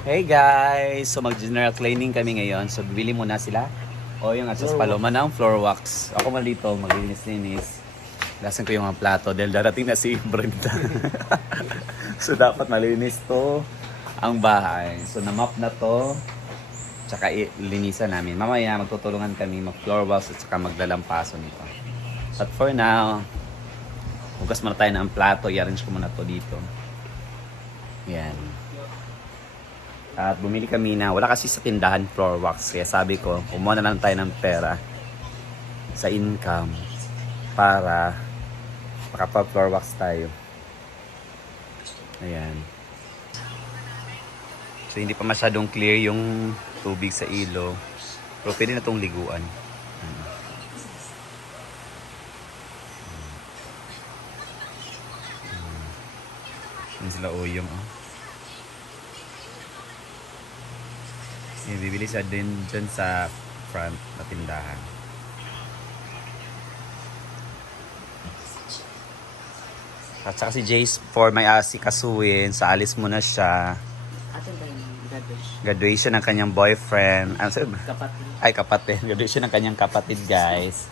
Hey guys! So mag-general cleaning kami ngayon. So bibili muna sila. O yung asas paloma ng floor wax. Ako man dito maglinis-linis. Lasan ko yung mga plato dahil darating na si Brenda. So dapat malinis to ang bahay. So na-map na to. Tsaka linisan namin. Mamaya magtutulungan kami mag-floor wax at saka maglalampaso nito. But for now, hugas muna tayo ng plato. I-arrange ko muna to dito. Yan. At bumili kami na, wala kasi sa tindahan floor wax. Kaya sabi ko, kumuha na lang tayo ng pera sa income para makapag-floor wax tayo. Ayan. So hindi pa masyadong clear yung tubig sa ilo. Pero pwede na itong liguan. Yan sila uyong. Oh. Bibili siya din dyan sa front na tindahan. At saka si Jace for may asikasuhin. Sa alis muna siya. Atin ba yung graduation? Graduation ng kanyang boyfriend. Ano sabi? Kapatid. Ay, kapatid. Graduation ng kanyang kapatid, guys.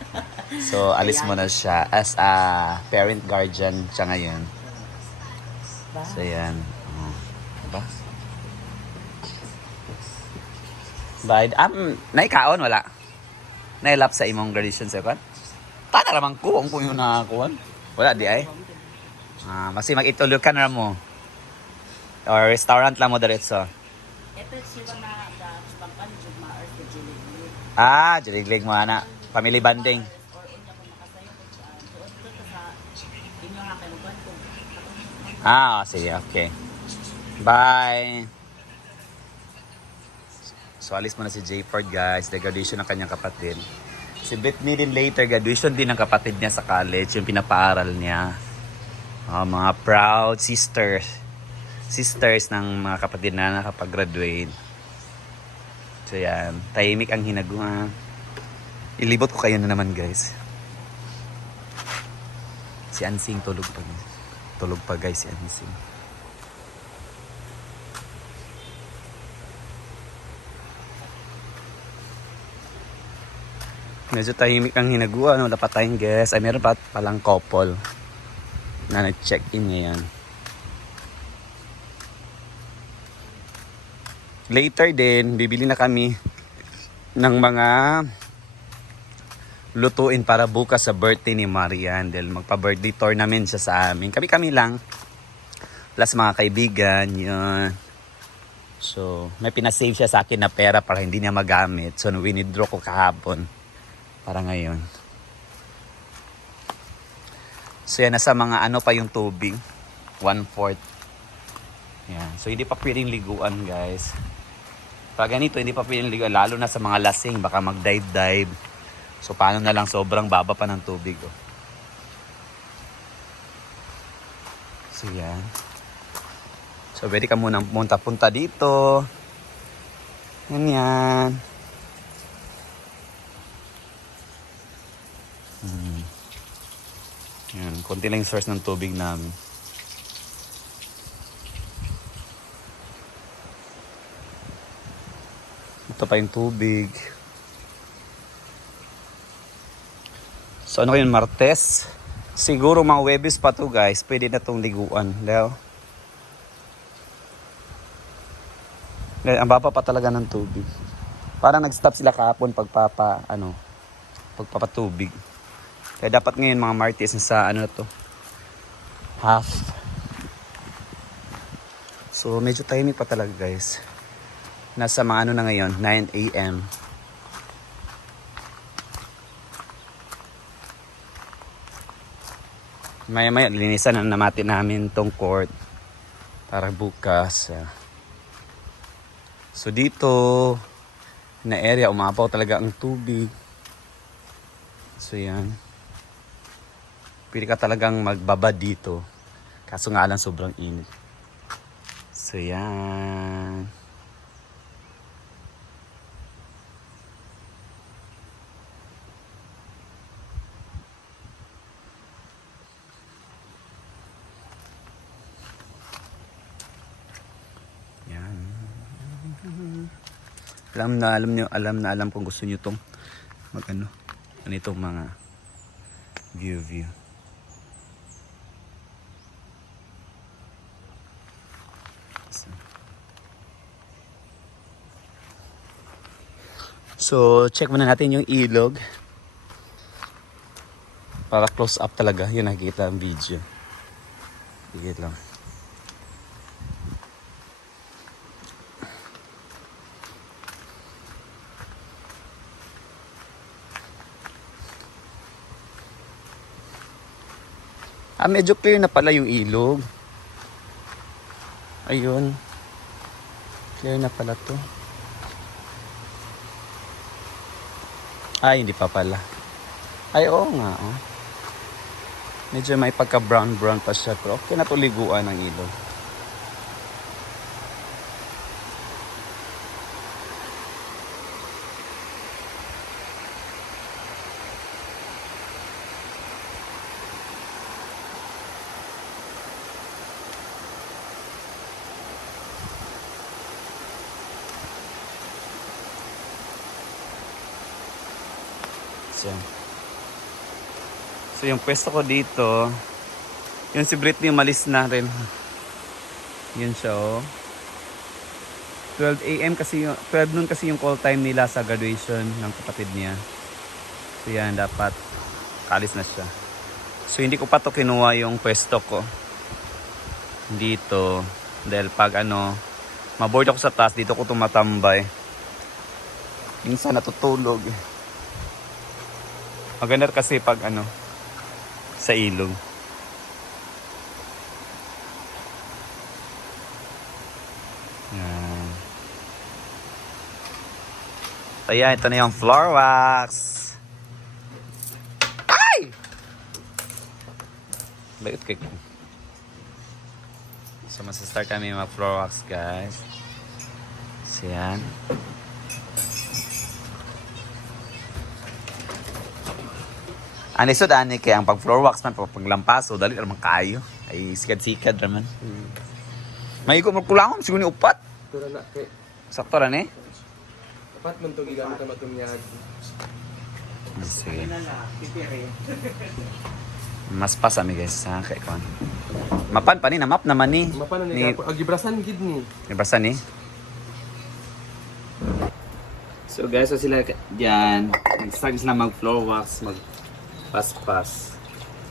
So, alis muna siya as a parent guardian siya ngayon. So, yan. Oh. Diba? Bye. Naikaon, wala. Nailap sa imong graduation sa kwan. Tana naman ko, ang yung nakakuan. Wala, di ay. Kasi mag-itulog ka na mo. Or restaurant lang mo diretso. Ito siya na pangpan jud maar sa Jilig. Jiliglig mo ana. Family bonding. Or unya ko makasayo ko sa doon dito sa inyo nga kay lugan ko. Sige, okay. Bye. So, alis muna si Jayford, guys. The graduation ng kanyang kapatid. Si Britney din later, graduation din ng kapatid niya sa college. Yung pinapaaral niya. Mga proud sisters. Sisters ng mga kapatid na nakapag-graduate. So, yan. Tahimik ang hinaguan. Ilibot ko kayo na naman, guys. Si Ansing tulog pa. Tulog pa, guys, si Ansing. Medyo tahimik ang hinaguan. Wala pa tayong guest. Ay, meron pa palang couple na nag-check-in ngayon. Later din, bibili na kami ng mga lutuin para bukas sa birthday ni Marian. Dahil magpa-birthday tournament siya sa amin. Kami-kami lang. Plus mga kaibigan. Yun. So, may pinasave siya sa akin na pera para hindi niya magamit. So, winidraw ko kahapon. Para ngayon. So yan, nasa mga ano pa yung tubig. 1/4. Yan. So hindi pa pwedeng liguan, guys. Pag ganito, hindi pa pwedeng liguan. Lalo na sa mga lasing, baka mag-dive-dive. So paano na lang sobrang baba pa ng tubig. Oh. So yan. So pwede ka muna punta dito. Ganyan. Yan, konti lang yung source ng tubig namin. Ito pa yung tubig. So ano yun, Martes? Siguro mga Webes pa to, guys. Pwede na tong liguan. Leo. Ang baba pa talaga ng tubig. Parang nag-stop sila kahapon pagpapatubig. Kaya dapat ngayon mga Martes sa ano na to. Half. So medyo timing pa talaga, guys. Nasa mga ano na ngayon, 9 AM. Maya-maya linisan na namin tong court para bukas. So dito na area umapaw talaga ang tubig. So yan. Pwede ka talagang magbaba dito. Kaso nga lang sobrang init. So yan. Yan. Alam kung gusto niyo tong ganitong mga view. So, check muna natin yung ilog. Para close up talaga, yun nakikita ang video. Higit lang. Medyo clear na pala yung ilog. Ayun. Clear na pala to. Hindi pa pala. Oo nga, oh. Medyo may pagka-brown pa siya. Pero okay na to liguan ng ilog. So yung pwesto ko dito, yun si Britney umalis na rin. Yun siya, oh. 12 AM kasi 12 noon kasi yung call time nila sa graduation ng kapatid niya. So yan, dapat kalis na siya. So hindi ko pa to kinuha yung pwesto ko dito dahil pag maboard ako sa taas, dito ko tumatambay. Minsan natutulog. Maganda kasi pag sa ilog. Yan. So yan, ito na yung floor wax. Ay! Bakit kay ko? So masastart kami mag floor wax, guys. So yan. Ano isod kaya ang pag floor wax man pag lampaso dali ra man kayo ay sikad-sikad ra man. May ko magkulangon siguro ni upat. Tura na kay Sakto ra ni. upat man to gigamit ang matunyag. Sige. Mas pas ami guys sa kay kon. Mapan pa ni na map naman ni. Mapano ni agibrasan gid ni. Nabasa ni. So guys, so sila diyan, nag-start sila mag floor wax, mag pas-pas.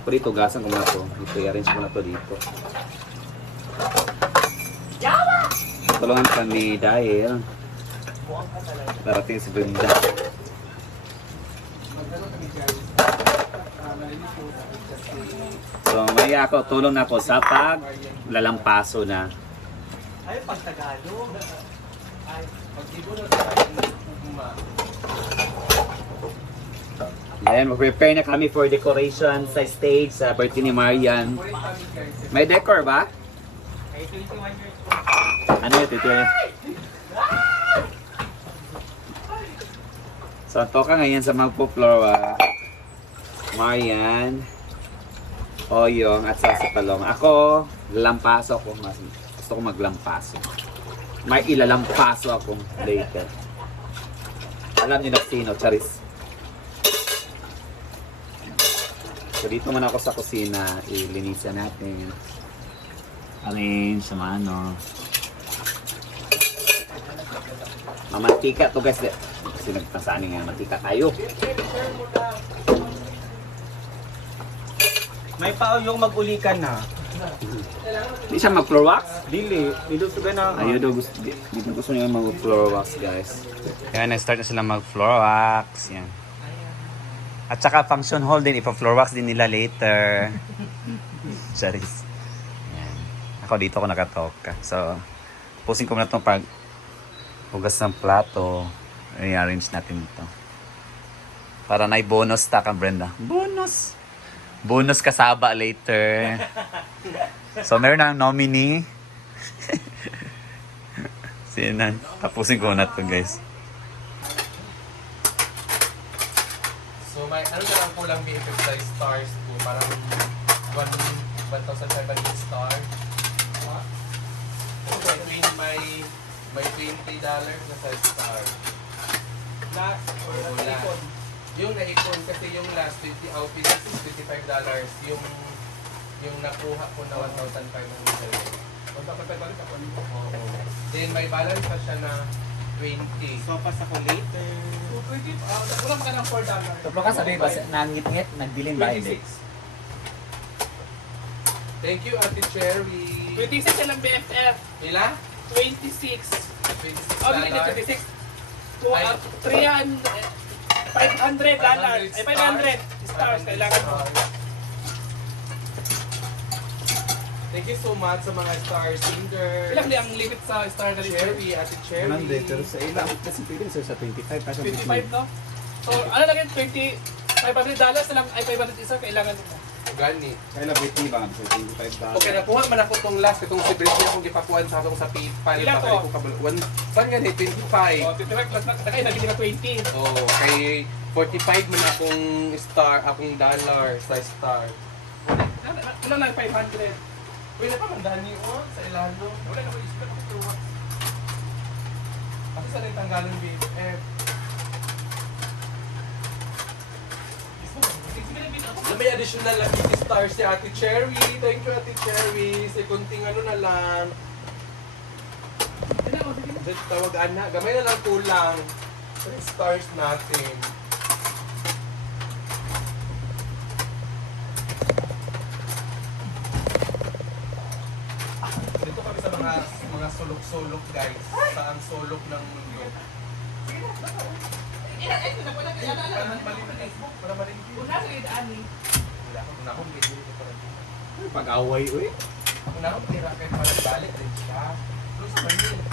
Pero dito, gasan ko muna to. Dito, i-arrange ko na to dito. Tulungan kami dahil darating si Brenda. So, may tulong na ako sa lalampaso na. Ay pag Tagalog. Ay pag Cebu Ayan, mag-prepare na kami for decoration sa stage sa birthday ni Marian. May decor ba? Ano yun, Tito? So, ang toka ngayon sa magpo-floor Marian, Oyong, at sa Palong. Ako, lalampaso ako. Gusto ko maglampaso. May ilalampaso ako later. Alam niyo na sino, Charis. So dito muna ako sa kusina, ilinisan natin. Arrange sa mamantika to guys. Kasi nagpasani nga mantika tayo. May pao yung mag-ulikan na. Di siya mag-floor wax? Dili, dito sa na. Ayun daw gusto niya mag-floor wax guys. Kaya na-start na sila mag-floor wax. Yan. At saka function hall din, ipa-floor wax din nila later. Charis. Yan. Ako dito ako nakatoka. So, pusin ko muna itong pag hugas ng plato. I-arrange natin dito. Para na-bonus ta ka, Brenda. Bonus! Bonus kasaba later. So, meron ng nominee. Sinan. Tapusin ko na to guys. So may ano na lang kulang BFF sa stars ko, parang 1,500 star. Okay, may May $20 na sa star. Last or Oo, last. icon. Yung naipon kasi yung last 20 outfits is $25. Yung nakuha ko na 1,500. Oo. Then may balance pa siya na 20. So, pas ako later. Wala ka ng $4. So, baka sabi ba, nangit-ngit, nagdilim ba? Hindi. 26. Thank you, Ate Cherry. 26 lang BFF. Ila? 26. $26. Oh, hindi 26. $300. $500. Ay, 500 stars. Kailangan mo. Thank you so much sa mga star singers. Ilang ang limit sa star na limit? Cherry, Ate Cherry. Pero sa iba, kasi pwede sa 25. Kasi 25, no? So, ano lang yun? $500 na lang. Ay, 500 isa. Kailangan mo. Gani. Kaya lang, wait ba? So, $25. Okay, nakuha man ako itong last, itong si Britney akong gipakuan sa atong sa PayPal. Ilan to? Bakit ko kabuluan. Saan gani? 25. Oh, 25 plus na. Kaya naging na 20. Oh, kay 45 man akong star, akong dollar sa star. Ano lang 500? Uy, napamandahan niyo sa ilalo. Wala na ko isip ako tuwa. Kasi sa tanggalan BFF. Na may additional na 50 stars si Ate Cherry. Thank you, Ate Cherry. Sa kunting ano na lang. Just tawag ana. Gamay na lang kulang. Sa stars natin. Dito kami sa mga sulok-sulok guys. Sa ang sulok ng mundo. Para malinis. Para malinis. Una sa lidaan eh. Wala akong video ko para dito. Pag-away, uy. Una akong tira kahit parang balik rin siya. Terus manin.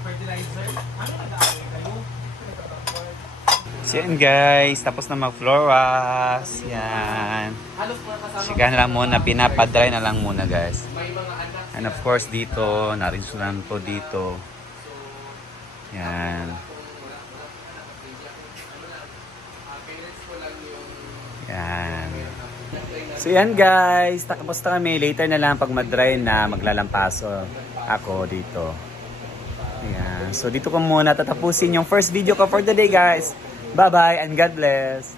Fertilizer. Ano nag-aaway kayo? So yan guys, tapos na mag-floor wax. Yan. Halos mga kasama. Sigahan na lang muna, pinapadry na lang muna guys. May mga anak. And of course dito, narinsulan ko dito. Yan. Yan. So yan guys, tapos na kami. Later na lang pag mag-dry na, maglalampaso ako dito. Yan. So dito ko muna tatapusin yung first video ko for today guys. Bye bye and God bless.